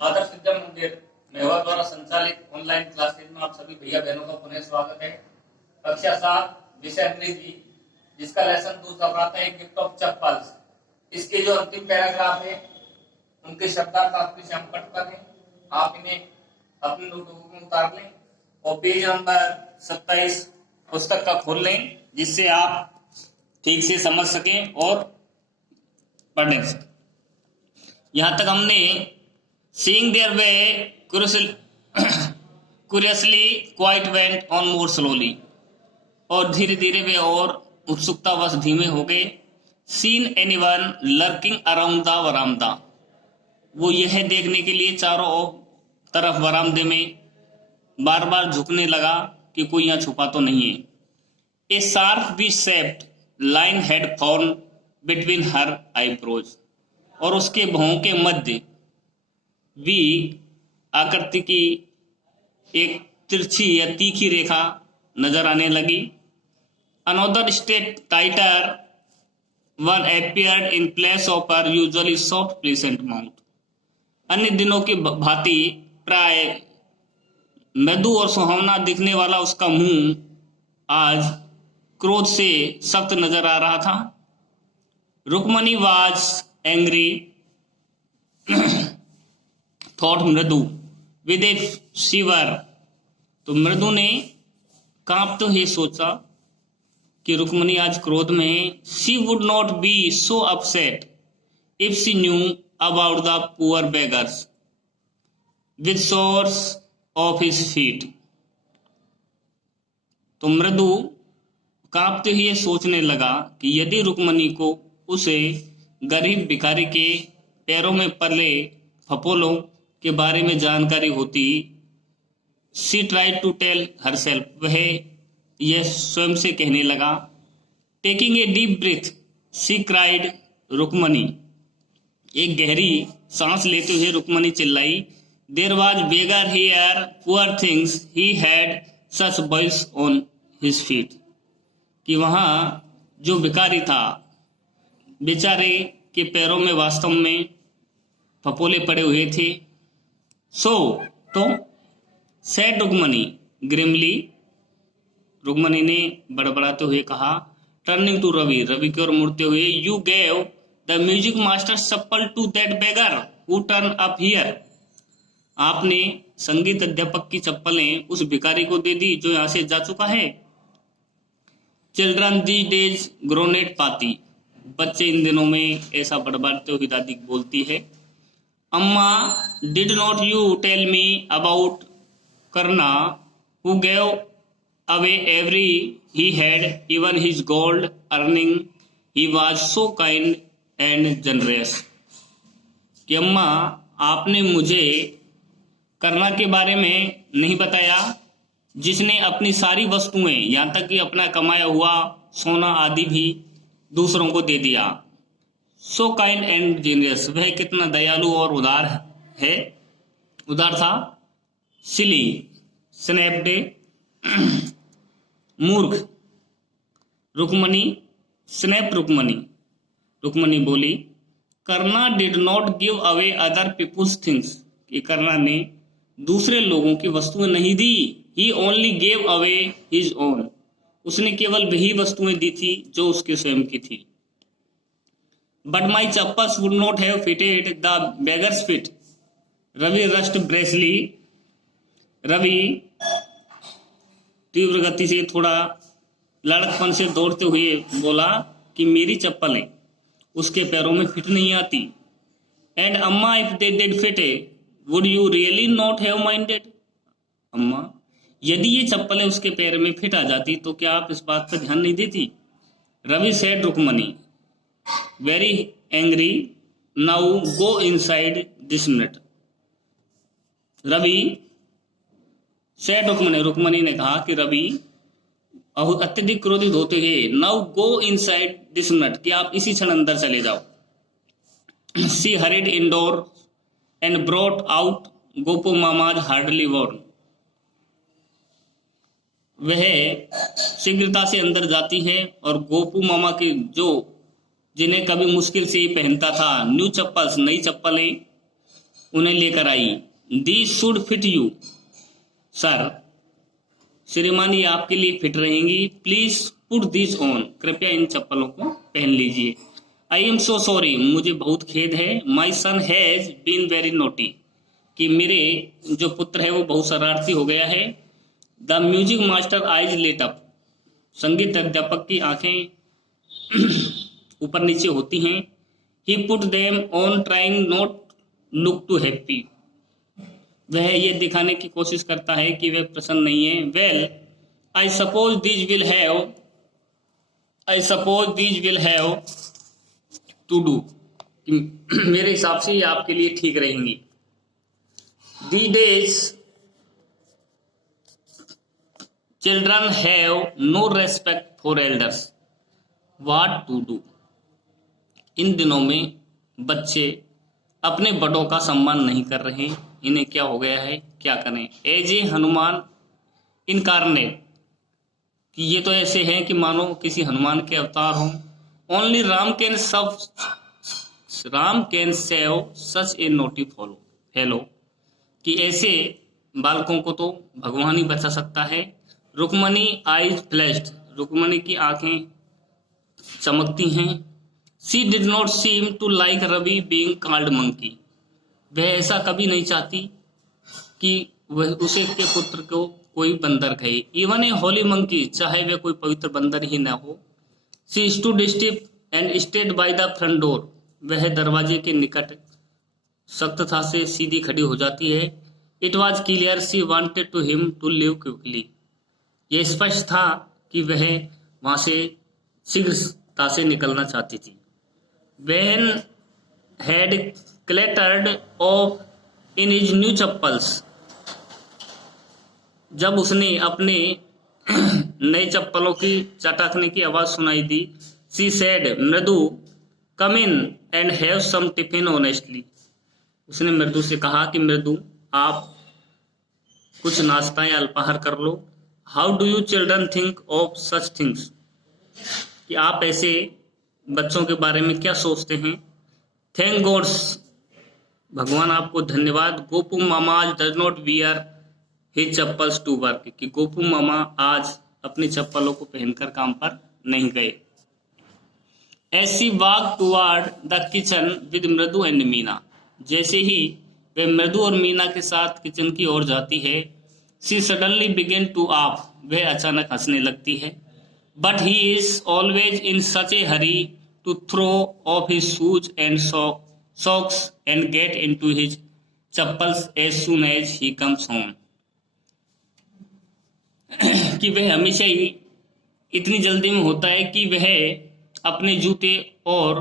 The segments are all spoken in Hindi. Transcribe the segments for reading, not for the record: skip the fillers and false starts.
आदर्श विद्या मंदिर मेवा द्वारा संचालित ऑनलाइन क्लासेज में आप सभी भैया बहनों का पुनः स्वागत है। कक्षा 7 विषय अंग्रेजी, जिसका लेसन 2 चल रहा था, एक गिफ्ट ऑफ चप्पल्स। इसके जो अंतिम पैराग्राफ है उनके शब्दार्थ आपके से हम पढ़ कर लें। आप इन्हें अपने नोटबुक में उतार लें और पेज नंबर 27 पुस्तक का खोल लें, जिससे आप ठीक से समझ सकें और पढ़ सकें। यहाँ तक हमने seeing their way curiously quite went on more slowly, और धीरे धीरे वे और उत्सुकतावश धीमे हो गए। seen anyone lurking around the veranda, वो यह देखने के लिए चारों तरफ बरामदे में बार बार झुकने लगा कि कोई यहाँ छुपा तो नहीं है। A sharp V-shaped line had formed between her eyebrows, और उसके भौं के मध्य वी आकृति की एक तिरछी या तीखी रेखा नजर आने लगी। Another step tighter one appeared in place of her usually soft pleasant mouth, अन्य दिनों की भांति प्राय मृदु और सुहावना दिखने वाला उसका मुंह आज क्रोध से सख्त नजर आ रहा था। रुक्मणी वाज एंग्री थॉट मृदु विद ए शिवर, तो मृदु ने कांपते हुए सोचा कि रुक्मणी आज क्रोध में है। She would not be so upset if she knew about the poor beggars with source of his feet, तो मृदु कांपते हुए सोचने लगा कि यदि रुक्मणी को उसे गरीब भिखारी के पैरों में पले फपोलों के बारे में जानकारी होती। She tried to tell herself, वह यह स्वयं से कहने लगा। Taking a deep breath she cried Rukmani, एक गहरी सांस लेते हुए रुक्मणी चिल्लाई। There was beggar here poor things he had such boys on his feet, कि वहां जो भिखारी था बेचारे के पैरों में वास्तव में फपोले पड़े हुए थे। सो तो सेड रुक्मणी ग्रिमली, रुक्मणी ने बड़बड़ाते हुए कहा। टर्निंग टू रवि, रवि की ओर मुड़ते हुए, you gave the music master chappal to that beggar who turn up here, आपने संगीत अध्यापक की चप्पलें उस भिखारी को दे दी जो यहां से जा चुका है। चिल्ड्रन दीज डेज ग्रोनेट पाती, बच्चे इन दिनों में ऐसा बड़बड़ाते हुए दादी बोलती है। Amma did not you tell me about Karna who gave away every he had even his gold earring, he was so kind and generous, कि अम्मा आपने मुझे करना के बारे में नहीं बताया, जिसने अपनी सारी वस्तुएं यहाँ तक कि अपना कमाया हुआ सोना आदि भी दूसरों को दे दिया। सो काइंड एंड जेनरस, वह कितना दयालु और उदार है, उदार था। सिली स्नैप्डे, मूर्ख रुक्मणी, स्नैप रुक्मणी, रुक्मणी बोली। Karna did not give away other people's things, कि कर्णा ने दूसरे लोगों की वस्तुएं नहीं दी। He only gave away his own, उसने केवल वही वस्तुएं दी थी जो उसके स्वयं की थी। But my chappals would not have fitted the beggar's feet, Ravi rasped briskly, Ravi तीव्र गति से थोड़ा लड़कपन से दौड़ते हुए बोला कि मेरी चप्पलें उसके पैरों में फिट नहीं आती। And amma if they did fit would you really not have minded, अम्मा यदि ये चप्पलें उसके पैर में फिट आ जाती तो क्या आप इस बात पर ध्यान नहीं देती। Ravi said Rukmani very angry, now go inside this minute, Ravi said Rukmani, Rukmani ने कहा कि रवि अत्यधिक क्रोधित होते हुए, now go inside this minute, कि आप इसी क्षण अंदर चले जाओ। She hurried indoor and brought out Gopu mama's hardly worn, वह शीघ्रता से अंदर जाती है और गोपू मामा के जिन्हें कभी मुश्किल से ही पहनता था न्यू चप्पल्स, नई चप्पलें उन्हें लेकर आई। These should fit you sir, श्रीमान ये आपके लिए फिट रहेंगी। प्लीज पुट दीज ऑन, कृपया इन चप्पलों को पहन लीजिए। आई एम सो सॉरी, मुझे बहुत खेद है। माई सन हैज बीन वेरी नोटी, कि मेरे जो पुत्र है वो बहुत शरारती हो गया है। The music master eyes lit up, संगीत अध्यापक की आंखें ऊपर नीचे होती हैं। He put them on trying not look too happy, वह ये दिखाने की कोशिश करता है कि वह प्रसन्न नहीं है। Well I suppose these will have to do, मेरे हिसाब से ये आपके लिए ठीक रहेंगी। The days children have no respect for elders, what to do, इन दिनों में बच्चे अपने बड़ों का सम्मान नहीं कर रहे, इन्हें क्या हो गया है, क्या करें। एज ए हनुमान इनकारनेट, कि ये तो ऐसे हैं कि मानो किसी हनुमान के अवतार हों। Only Ram can save such A naughty fellow, कि ऐसे बालकों को तो भगवान ही बचा सकता है। रुक्मणी आईज फ्लैश्ड, रुक्मणी की आंखें चमकती हैं। She did not seem to like Ravi being called monkey, वह ऐसा कभी नहीं चाहती कि वह उसे के पुत्र को कोई बंदर कहे। इवन ए होली मंकी, चाहे वह कोई पवित्र बंदर ही न हो। She stood stiff and stayed by the front door, वह दरवाजे के निकट सख्तता से सीधी खड़ी हो जाती है। It was clear she wanted to him to live quickly, यह स्पष्ट था कि वह वहां से शीघ्रता से निकलना चाहती थी। When had clattered off in his new chappals, जब उसने अपने नए चप्पलों की चटकने की आवाज सुनाई दी। She said, मृदु, come in and have some tiffin honestly, उसने मृदु से कहा कि मृदु आप कुछ नाश्ता या अल्पाहार कर लो। How do you children think of such things, कि आप ऐसे बच्चों के बारे में क्या सोचते हैं। थैंक गॉड्स, भगवान आपको धन्यवाद। Gopu mama does not wear his chappals to work, कि गोपू मामा आज अपनी चप्पलों को पहनकर काम पर नहीं गए। As she walk toward the kitchen with Mridu and Meena, जैसे ही वे मृदु और मीना के साथ किचन की ओर जाती है। She suddenly began to off, वह अचानक हंसने लगती है। But he is always in such a hurry to throw off his shoes and socks and get into his chappals as soon as he comes home, कि वह हमेशा ही इतनी जल्दी में होता है कि वह अपने जूते और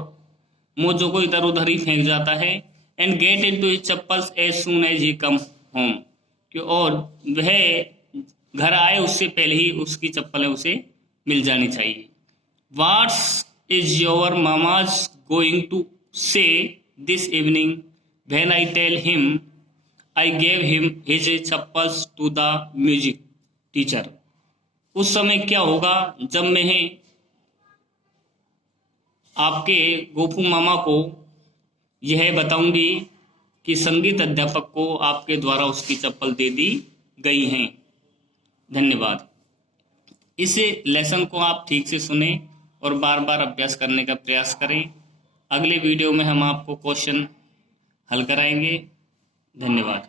मोजों को इधर उधर ही फेंक जाता है। and get into his chappals as soon as he come home, कि और वह घर आए उससे पहले ही उसकी चप्पलें उसे मिल जानी चाहिए। What is your mama's going to say this evening when I tell him I gave him his chappals to the music teacher, उस समय क्या होगा जब मैं आपके गोपू मामा को यह बताऊंगी कि संगीत अध्यापक को आपके द्वारा उसकी चप्पल दे दी गई हैं। धन्यवाद। इस लेसन को आप ठीक से सुने और बार बार अभ्यास करने का प्रयास करें। अगले वीडियो में हम आपको क्वेश्चन हल कराएंगे। धन्यवाद।